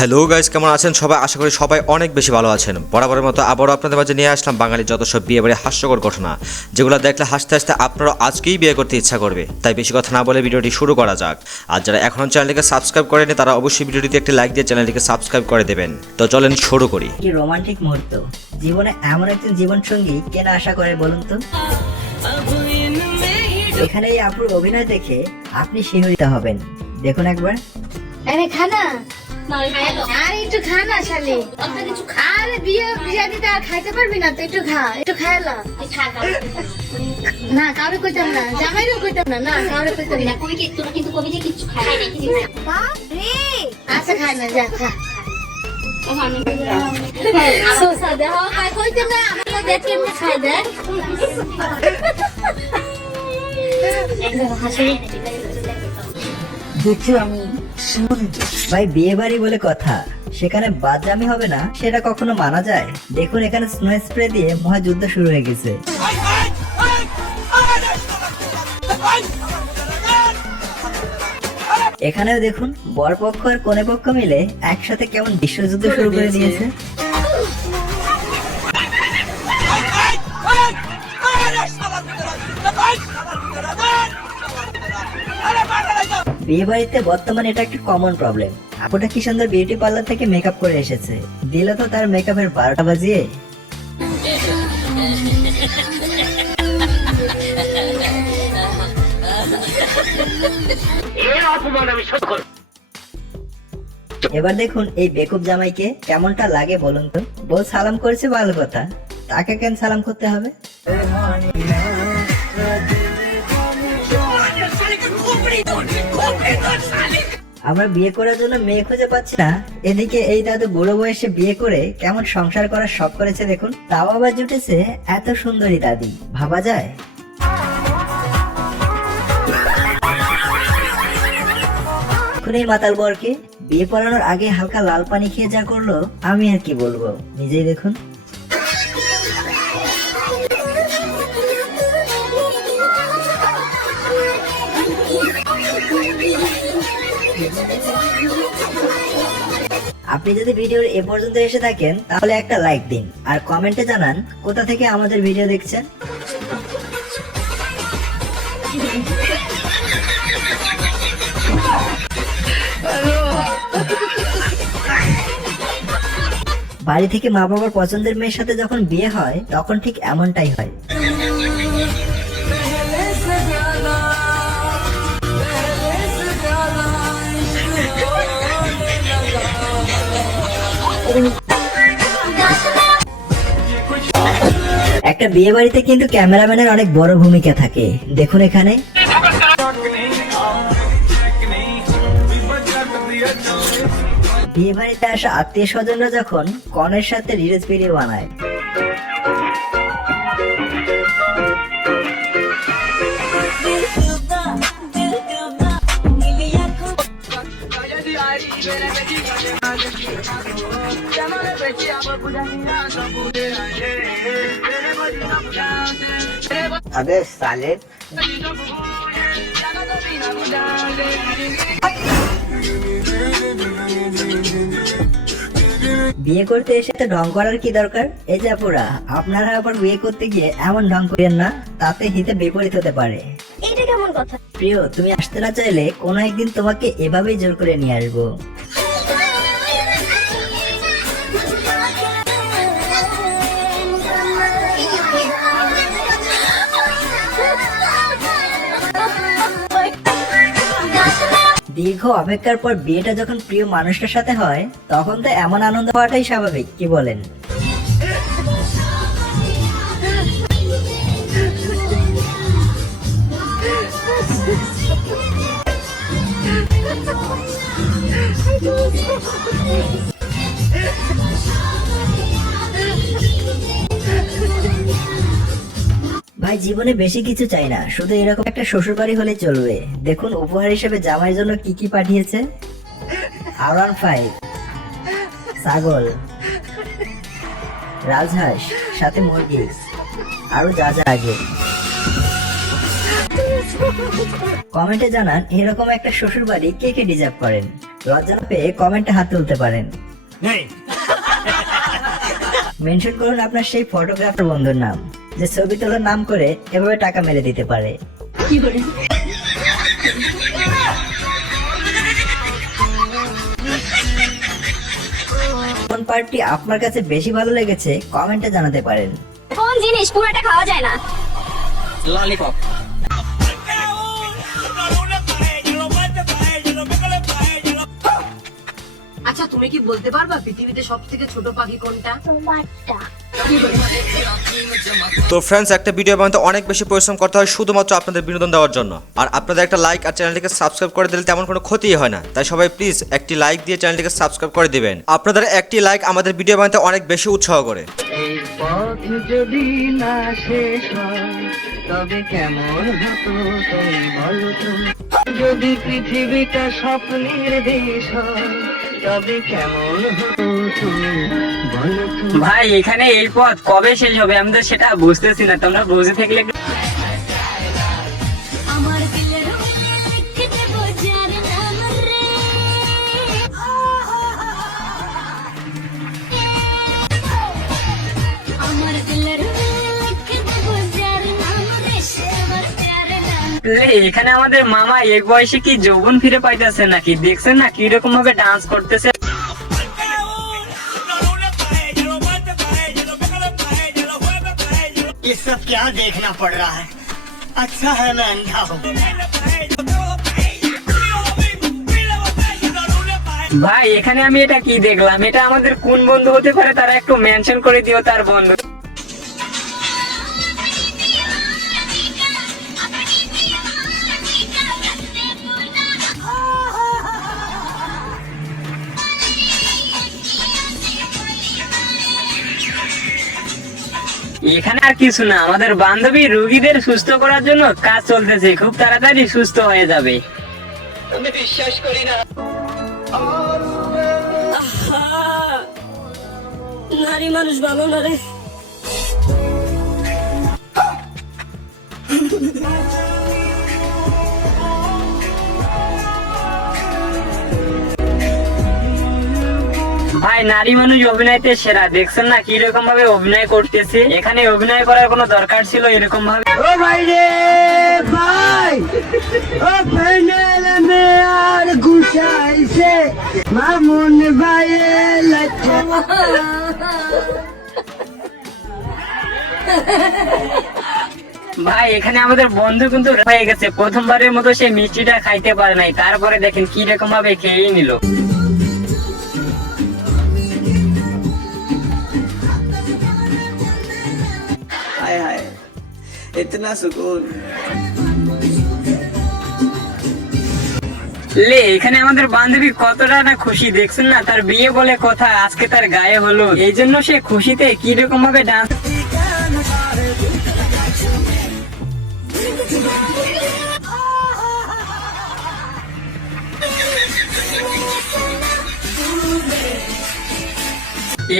Hello guys কেমন আছেন? সবাই আশা করি সবাই অনেক বেশি ভালো আছেন। বরাবরের মতো আবারও আপনাদের মাঝে নিয়ে আসলাম বাঙালির যত সব বিয়ে বাড়ি হাস্যকর ঘটনা। যেগুলো দেখলে হাসতে হাসতে আপনারও আজকেই বিয়ে করতে ইচ্ছা করবে। তাই বেশি কথা না বলে ভিডিওটি শুরু করা যাক। আর যারা এখনও চ্যানেলটিকে সাবস্ক্রাইব করেনি তারা অবশ্যই ভিডিওটিতে একটি লাইক দিয়ে চ্যানেলটিকে সাবস্ক্রাইব করে দেবেন। তো চলেন শুরু করি। কি রোমান্টিক মুহূর্ত। জীবনে এমন একজন জীবন সঙ্গী আশা করে বলুন তো? এখানে এই আপুর অভিনয় দেখে আপনি শিহরিত হবেন। দেখুন একবার। আরে খানা আর একটু খা না শালি। আরে বিয়ে আর খাইতে পারবি না তো একটু খা একটু খাইলা। না কাউরে কইতাম না জামাইরও কইতাম না না কাউরে কইতাম না। আচ্ছা খাই না যা খা। সোসা কইতে না আমরা দেখে খাই দেখ। দেখছি আমি। ভাই বিয়ে বাড়ি বলে কথা। সেখানে বাদরামি হবে না, সেটা কখনো মানা যায়? দেখুন, এখানে স্নো স্প্রে দিয়ে মহাযুদ্ধ শুরু হয়ে গেছে। এখানেও দেখুন, বরপক্ষ আর কনে পক্ষ মিলে একসাথে কেমন বিশ্বযুদ্ধ শুরু করে দিয়েছে। বিয়ে বাড়িতে বর্তমানে এটা একটা কমন প্রবলেম আপুটা কি সুন্দর বিউটি পার্লার থেকে মেকআপ করে এসেছে। দিল তো তার মেকআপের বারোটা বাজিয়ে। এবার দেখুন এই বেকুব জামাইকে কেমনটা লাগে বলুন তো? বল সালাম করেছে ভালো কথা। তাকে কেন সালাম করতে হবে? আমরা বিয়ে করার জন্য মেয়ে খুঁজে পাচ্ছি না। এদিকে এই দাদু বুড়ো বয়সে বিয়ে করে কেমন সংসার করার শখ করেছে দেখুন। তাও আবার জুটেছে এত সুন্দরী দাদি। ভাবা যায়? এই মাতাল বরকে বিয়ে পড়ানোর আগে হালকা লাল পানি খেয়ে যা করল, আমি আর কি বলব? নিজেই দেখুন। আপনি যদি ভিডিওর এ পর্যন্ত এসে থাকেন, তাহলে একটা লাইক দিন। আর কমেন্টে জানান, কোথা থেকে আমাদের ভিডিও দেখছেন? বাড়ি থেকে মা বাবার পছন্দের মেয়ের সাথে যখন বিয়ে হয়, তখন ঠিক এমনটাই হয়। একটা বিয়ে বাড়িতে কিন্তু ক্যামেরাম্যানের অনেক বড় ভূমিকা থাকে। দেখুন এখানে। বিয়ে বাড়িতে আসা আত্মীয় স্বজনরা যখন কনের সাথে রিলস ভিডিও বানায়। अबे साले বিয়ে করতে এসে তো ঢং করার কি দরকার এই যে আপুরা আপনারা আবার বিয়ে করতে গিয়ে এমন ঢং করেন না তাতে হিতে বিপরীত হতে পারে এইটা কেমন কথা প্রিয় তুমি আসতে না চাইলে কোনো একদিন তোমাকে এভাবেই জোর করে নিয়ে আসবো দীর্ঘ অপেক্ষার পর বিয়েটা যখন প্রিয় মানুষটার সাথে হয়, তখন তো এমন আনন্দ হওয়াটাই স্বাভাবিক। কি বলেন? ভাই জীবনে বেশি কিছু চাই না। শুধু এরকম একটা শ্বশুর বাড়ি হলে চলবে। দেখুন উপহার হিসেবে জামাইয়ের জন্য কি কি পাঠিয়েছে? আর ওয়ান ফাইভ ছাগল রাজহাঁস সাথে মুরগি আরও যা যা আগে কমেন্টে জানান এরকম একটা শ্বশুর বাড়ি কে কে ডিজার্ভ করেন? লজ্জা পেয়ে কমেন্টে হাত তুলতে পারেন। মেনশন করুন আপনার সেই ফটোগ্রাফার বন্ধুর নাম। যে ছবি তোলার নাম করে এভাবে টাকা মেরে দিতে পারে। কোন পার্টি আপনার কাছে বেশি ভালো লেগেছে কমেন্টে জানাতে পারেন। কোন জিনিস পুরোটা খাওয়া যায় না? আচ্ছা তুমি কি বলতে পারবা পৃথিবীতে সব থেকে ছোট পাখি কোনটা? তোমারটা তো ফ্রেন্ডস একটা ভিডিও বানাতে অনেক বেশি পরিশ্রম করতে হয় শুধুমাত্র আপনাদের বিনোদন দেওয়ার জন্য। আর আপনাদের একটা লাইক আর চ্যানেলটিকে সাবস্ক্রাইব করে দিলে তেমন কোনো ক্ষতিই হয় না। তাই সবাই প্লিজ একটি লাইক দিয়ে চ্যানেলটিকে সাবস্ক্রাইব করে দিবেন। আপনাদের একটি লাইক আমাদের ভিডিও বানাতে অনেক বেশি উৎসাহ করে। যদি না শেষ তবে কেমন হতো তুমি বলো যদি পৃথিবীটা স্বপ্নের দেশ হয় ভাই এখানে এই পথ কবে শেষ হবে? আমি তো সেটা বুঝতেছি না। তোমরা বুঝে থাকলে এখানে আমাদের মামা এক বয়সে কি যৌবন ফিরে পাইতেছে নাকি দেখছেন না কিরকম ভাবে ডান্স করতেছে ये सब क्या देखना पड़ रहा है अच्छा है मैं अंधा हूँ ভাই এখানে আমি এটা কি দেখলাম এটা আমাদের কোন বন্ধু হতে পারে তারা একটু মেনশন করে দিও তার বন্ধু এখানে আর কিছু না আমাদের বান্ধবী রোগীদের সুস্থ করার জন্য কাজ চলতেছে খুব তাড়াতাড়ি সুস্থ হয়ে যাবে। আমি বিশ্বাস করি না। নারী মানুষ ভালো না রে। ভাই নারী মানুষ অভিনয়তে সেরা। দেখছেন না কি রকম ভাবে অভিনয় করতেছে? এখানে অভিনয় করার কোনো দরকার ছিল এরকম ভাবে ও ভাই রে ভাই! ও ফাইনাল মে আর গুছাইছে মামুন ভাই লচ্ছে ভাই এখানে আমাদের বন্ধু কিন্তু হয়ে গেছে। প্রথমবারের মতো সে মিষ্টিটা খাইতে পারে নাই। তারপরে দেখেন কি রকম ভাবে খেয়েই নিল। इतना सुकून লে এখানে আমাদের বান্ধবী কতটা না খুশি দেখছেন না তার বিয়ে বলে কথা আজকে তার গায়ে হলো এই জন্য সে খুশিতে কিরকম ভাবে ডান্স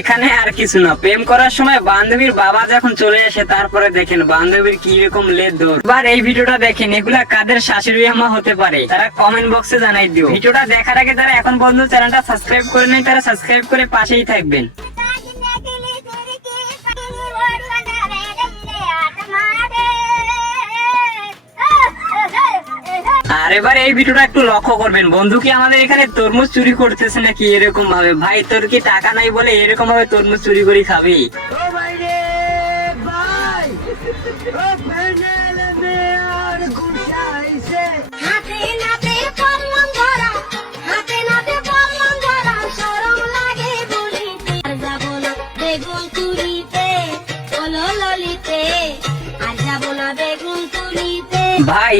এখানে আর কিছু না। প্রেম করার সময় বান্ধবীর বাবা যখন চলে আসে, তারপরে দেখেন বান্ধবীর কি রকম লেদ দৌড়। এবার এই ভিডিওটা দেখেন, এগুলা কাদের শাশুড়ি আমা হতে পারে, তারা কমেন্ট বক্সে জানাই দিও। ভিডিওটা দেখার আগে যারা এখন পর্যন্ত চ্যানেলটা সাবস্ক্রাইব করে নেই, তারা সাবস্ক্রাইব করে পাশেই থাকবেন। আর এবার এই ভিডিওটা একটু লক্ষ্য করবেন। বন্ধু কি আমাদের এখানে তরমুজ চুরি করতেছে নাকি এরকম ভাবে? ভাই, তোর কি টাকা নাই বলে এরকম ভাবে তরমুজ চুরি করে খাবি?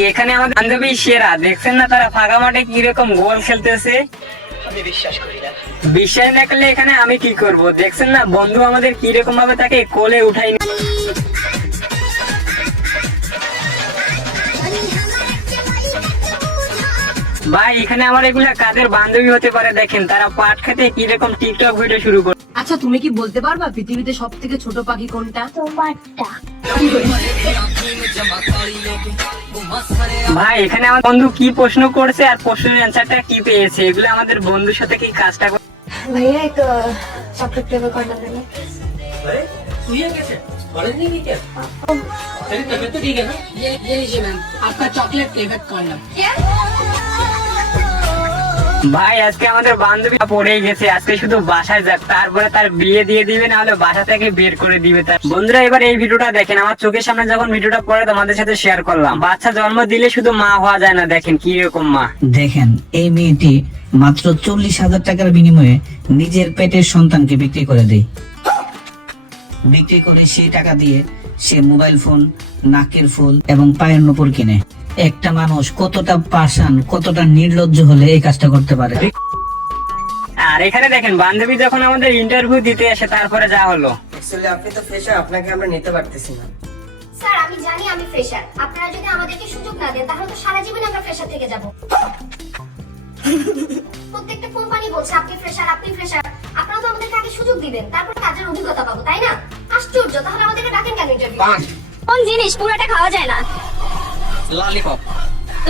এখানে আমাদের বান্ধবী সেরা। দেখছেন না তারা ফাঁকা মাঠে কীরকম গোল খেলতেছে? বিশ্বাস করি না। বিশ্বাস না করলে এখানে আমি কি করব? দেখছেন না বন্ধু আমাদের কীরকম ভাবে তাকে কোলে উঠাই ভাই এখানে আমার এগুলা কাদের বান্ধবী হতে পারে দেখেন তারা পাট খেতে কীরকম টিকটক ভিডিও শুরু করে আচ্ছা তুমি কি বলতে পারবা পৃথিবীতে সব থেকে ছোট পাখি কোনটা? তোমারটা। ভাই এখানে আমার বন্ধু কি প্রশ্ন করছে আর প্রশ্নের অ্যান্সারটা কি পেয়েছে এগুলো আমাদের বন্ধুর সাথে কি কাজটা করে भैया एक चॉकलेट फ्लेवर कॉर्नर देना আপনার চকলেট ফ্লেভার কর্নার ভাই, আজকে আমাদের বান্ধবী পড়ে গেছে। আজকে শুধু বাসায় যাক। তারপরে তার বিয়ে দিয়ে দিবে, না হলে বাসা থেকে বের করে দিবে তার। বন্ধুরা, এবার এই ভিডিওটা দেখেন। আমার চোখের সামনে যখন ভিডিওটা পড়ে, তোমাদের সাথে শেয়ার করলাম। বাচ্চা জন্ম দিলে শুধু মা হওয়া যায় না, দেখেন কি রকম মা। দেখেন, এই মেয়েটি মাত্র চল্লিশ হাজার টাকার বিনিময়ে নিজের পেটের সন্তানকে বিক্রি করে দেয়। বিক্রি করে সেই টাকা দিয়ে সে মোবাইল ফোন, নাকের ফুল এবং পায়ের নুপুর কিনে। একটা মানুষ কতটা পাষাণ কতটা নির্লজ্জ হলে এই কাজটা করতে পারে? আর এখানে দেখেন বান্ধবী যখন আমাদের ইন্টারভিউ দিতে আসে তারপরে যা হলো। আপনি তো ফ্রেশার আপনাকে আমরা নিতে পারতেছি না। স্যার আমি জানি আমি ফ্রেশার আপনারা যদি আমাদেরকে সুযোগ না দেন তাহলে তো সারা জীবন আমরা ফ্রেশার থেকে যাব। প্রত্যেকটা কোম্পানি বলছে আপনি ফ্রেশার আপনি ফ্রেশার আপনারা তো আমাদেরকে আগে সুযোগ দিবেন তারপর কাজের অভিজ্ঞতা পাবো তাই না? আশ্চর্য তাহলে আমাদেরকে ডাকেন কেন ইন্টারভিউ কোন জিনিস পুরোটা খাওয়া যায় না। ললিপপ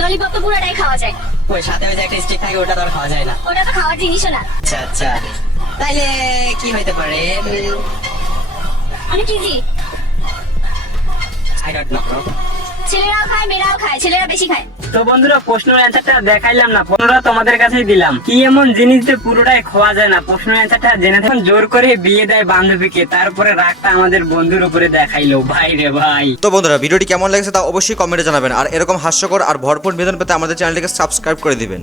ললিপপ তো পুরোটাই খাওয়া যায়। ওই সাথে ওই যে একটা স্টিক থাকে ওটা তো আর খাওয়া যায় না। ওটা তো খাওয়ার জিনিসও না। আচ্ছা আচ্ছা। তাইলে কি হইতে পারে? অনেক ইজি আই ডোন্ট নো ছেলেরাও খায় মেয়েরাও খায় ছেলেরা বেশি খায়। তো বন্ধুরা প্রশ্নের অ্যান্সারটা দেখাইলাম না পনেরো তোমাদের কাছেই দিলাম। কি এমন জিনিস যে পুরোটাই খোয়া যায় না? প্রশ্নের অ্যান্সারটা জেনে থাকুন জোর করে বিয়ে দেয় বান্ধবীকে তারপরে রাগটা আমাদের বন্ধুর উপরে দেখাইলো। ভাই রে ভাই। তো বন্ধুরা ভিডিওটি কেমন লেগেছে তা অবশ্যই কমেন্টে জানাবেন আর এরকম হাস্যকর আর ভরপুর বিনোদন পেতে আমাদের চ্যানেলটিকে সাবস্ক্রাইব করে দিবেন।